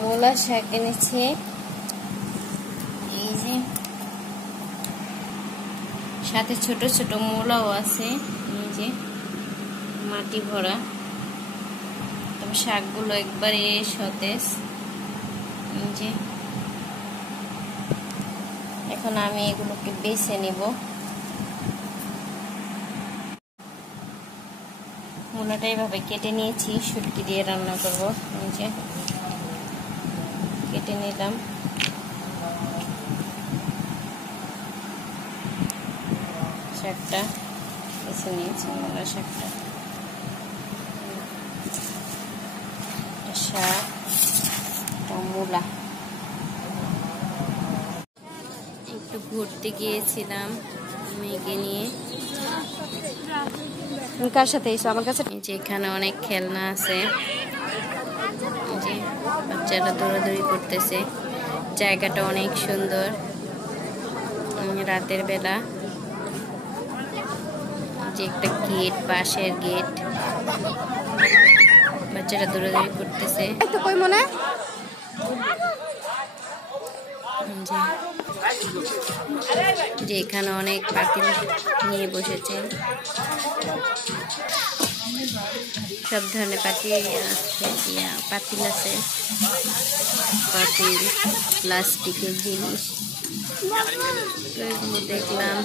মূলা শাক এনেছি, এই যে সাথে ছোট ছোট মূলাও আছে, এই যে মাটি ভরা। তবে শাকগুলো একবারে সতেজ। এই যে এখন আমি এগুলোকে বেছে নিব। মূলাটা এভাবে কেটে নিয়েছি, শুটকি দিয়ে রান্না করব। এই যে কেটে নিলাম। শাকটা বেছে নিয়েছি, মূলা শাকটা। শাক মূলা। একটু ঘুরতে গিয়েছিলাম মেয়েকে নিয়ে। কার সাথে এসো? আমার কাছে। যে এখানে অনেক খেলনা আছে, যে বাচ্চারা দৌড়াদৌড়ি করতেছে। জায়গাটা অনেক সুন্দর, রাতের বেলা। যে একটা গেট, বাঁশের গেট, বাচ্চারা দৌড়াদৌড়ি করতেছে। যে এখানে অনেক পাতিল নিয়ে বসেছে, সব ধরনের পাতিল আছে, পাতিল, প্লাস্টিকের জিনিস এগুলো দেখলাম।